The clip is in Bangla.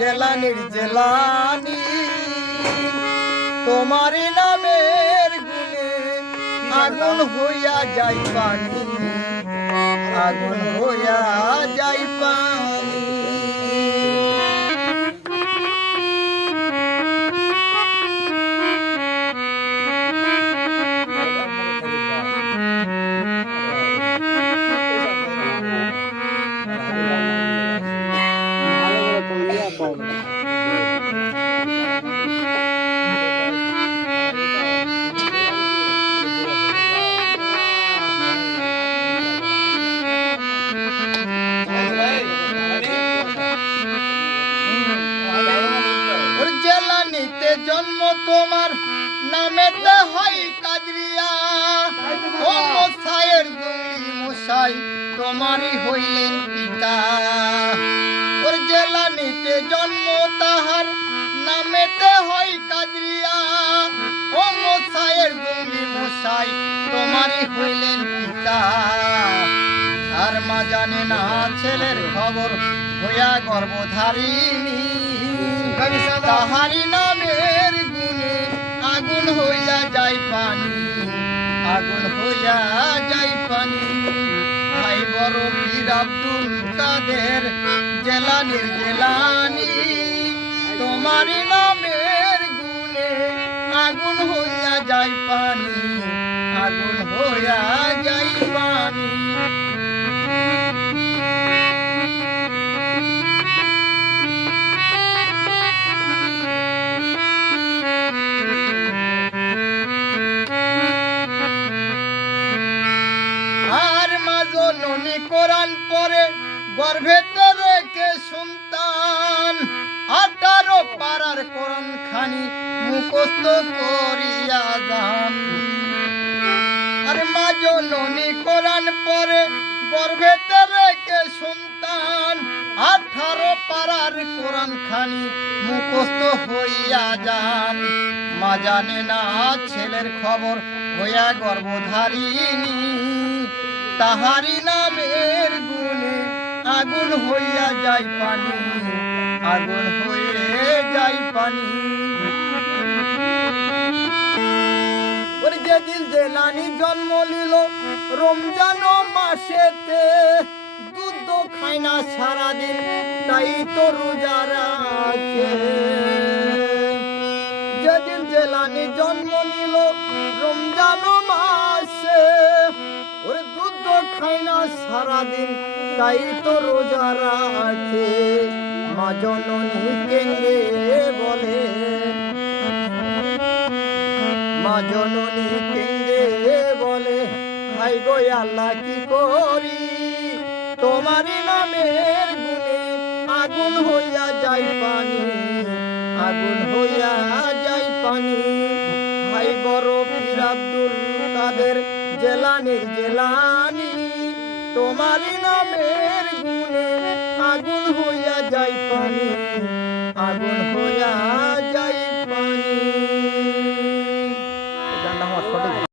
জেলানির জেলানি তোমার নামের গুণে আগুন হইয়া যাই পানি, আগুন হইয়া যাই পানি। জেলানিতে জন্ম তোমার, নামেতে হয় কাদরিয়া। ও মশায়ের জঙ্গলি মশাই তোমারই হইলেন পিতা। ওর জেলানিতে জন্ম তাহার, নামেতে হয় কাদরিয়া। ও মশায়ের জঙ্গলি মশাই তোমারই হইলেন পিতা। আর মা জানে না ছেলের খবর, হইয়া গর্ভধারিণী। তাহারি নামের গুণে আগুন হইয়া যাই পানি, আগুন হইয়া যাই পানি। ভাই বড় পীর আব্দুল কাদের জেলানির জেলানি তোমারি নামের গুণে আগুন হইয়া যাই পানি, আগুন হইয়া যাই পানি। জননী কোরআন পরে গর্ভেতে রেখে সন্তান, 18 পারার কোরআন খানি মুখস্থ করিয়া যান। আরে মা জননী কোরআন পরে গর্ভেতে রেখে সন্তান, 18 পারার কোরআন খানি মুখস্থ হইয়া যান। মা জানে না ছেলের খবর, হইয়া গর্ভধারিণী। তাহারি নামের গুণে আগুন হইয়া যাই পানি, আগুন হয়ে যাই পানি। ওর যেদিন জেলানি জন্ম নিল রমজান মাসেতে, দুধ খায় না সারাদিন তাই তো রোজা রাখে। যেদিন জেলানি জন্ম নিল রমজান মাসে, ওরে দুধ খায় না সারাদিন তাই তো রোজা রাখে। মা জননী কেঙ্গে বলে, মা জননী কেঙ্গে বলে, হাই গো আল্লাহ কি করি, তোমারই নামের গুণে আগুন হইয়া যাই পানি, আগুন হইয়া যাই পানি। হাই বড় পীর আব্দুল কাদের জেলানির জেলানি তোমারই নামের গুণে আগুন হইয়া যাই পানি, আগুন হইয়া